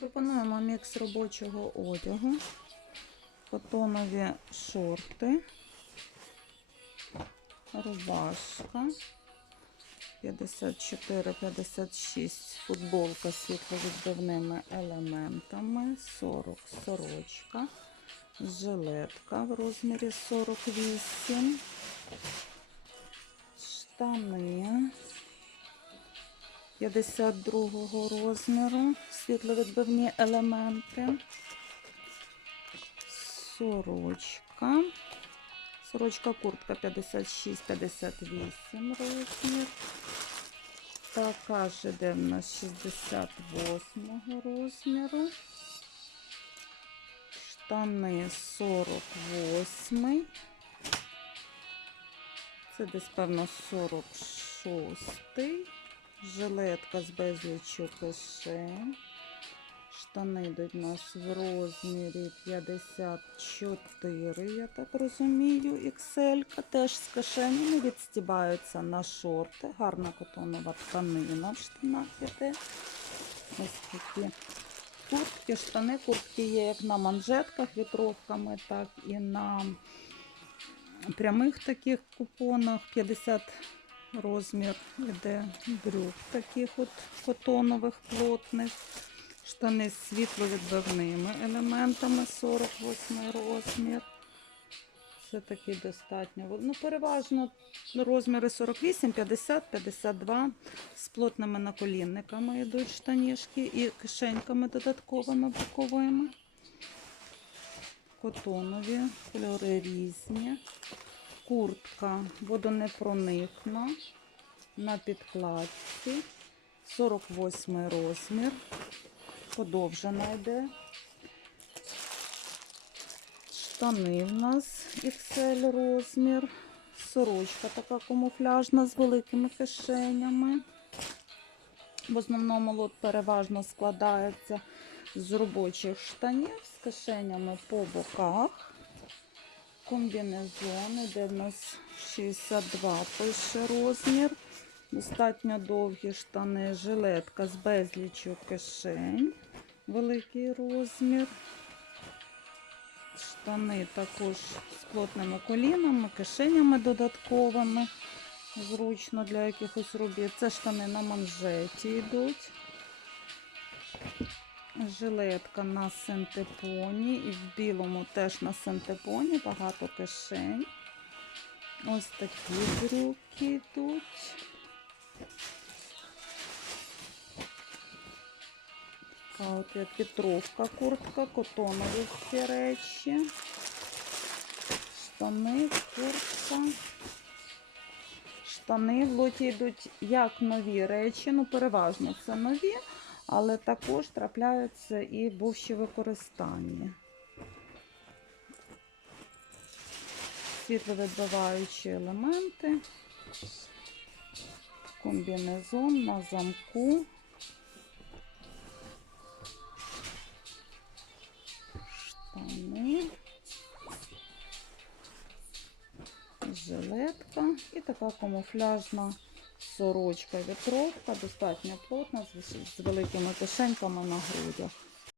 Пропонуємо мікс робочого одягу, котонові шорти, рубашка. 54-56, футболка з світловідбивними елементами, 40 сорочка, жилетка в розмірі 48, штани 52 розміру, світловідбивні елементи, сорочка, сорочка куртка 56-58 розмір, така ж іде в нас 68 розміру, штани 48, це десь певно 46. Жилетка з безліччю кишень. Штани йдуть у нас в розмірі 54, я так розумію. XL теж з кишенями відстібаються на шорти. Гарна котонова тканина в штанах іде. Ось такі куртки, штани. Куртки є як на манжетках вітровками, так і на прямих таких купонах 50 розмір іде брюк таких от котонових плотних. Штани з світловідбивними елементами 48 розмір. Це такий достатньо. Ну, переважно розміри 48, 50, 52 з плотними наколінниками йдуть штанішки і кишеньками додатковими боковими. Котонові, кольори різні. Куртка водонепроникна на підкладці. 48 розмір. Подовжена йде. Штани в нас XL розмір. Сорочка така камуфляжна з великими кишенями. В основному лот переважно складається з робочих штанів з кишенями по боках. Комбінезон, де в нас 62 пише розмір. Достатньо довгі штани, жилетка з безліччю кишень, великий розмір. Штани також з плотними колінами, кишенями додатковими. Зручно для якихось робіт. Це штани на манжеті йдуть. Жилетка на синтепоні і в білому теж на синтепоні, багато кишень. Ось такі брюки йдуть. Така от як вітровка, куртка, котонові всі речі. Штани, куртка. Штани в лоті йдуть як нові речі, ну переважно це нові але також трапляються і бувші використання. Світловідбиваючі елементи, комбінезон на замку, штани, жилетка. І така камуфляжна сорочка вітровка, достатньо плотна, з, великими кишеньками на грудях.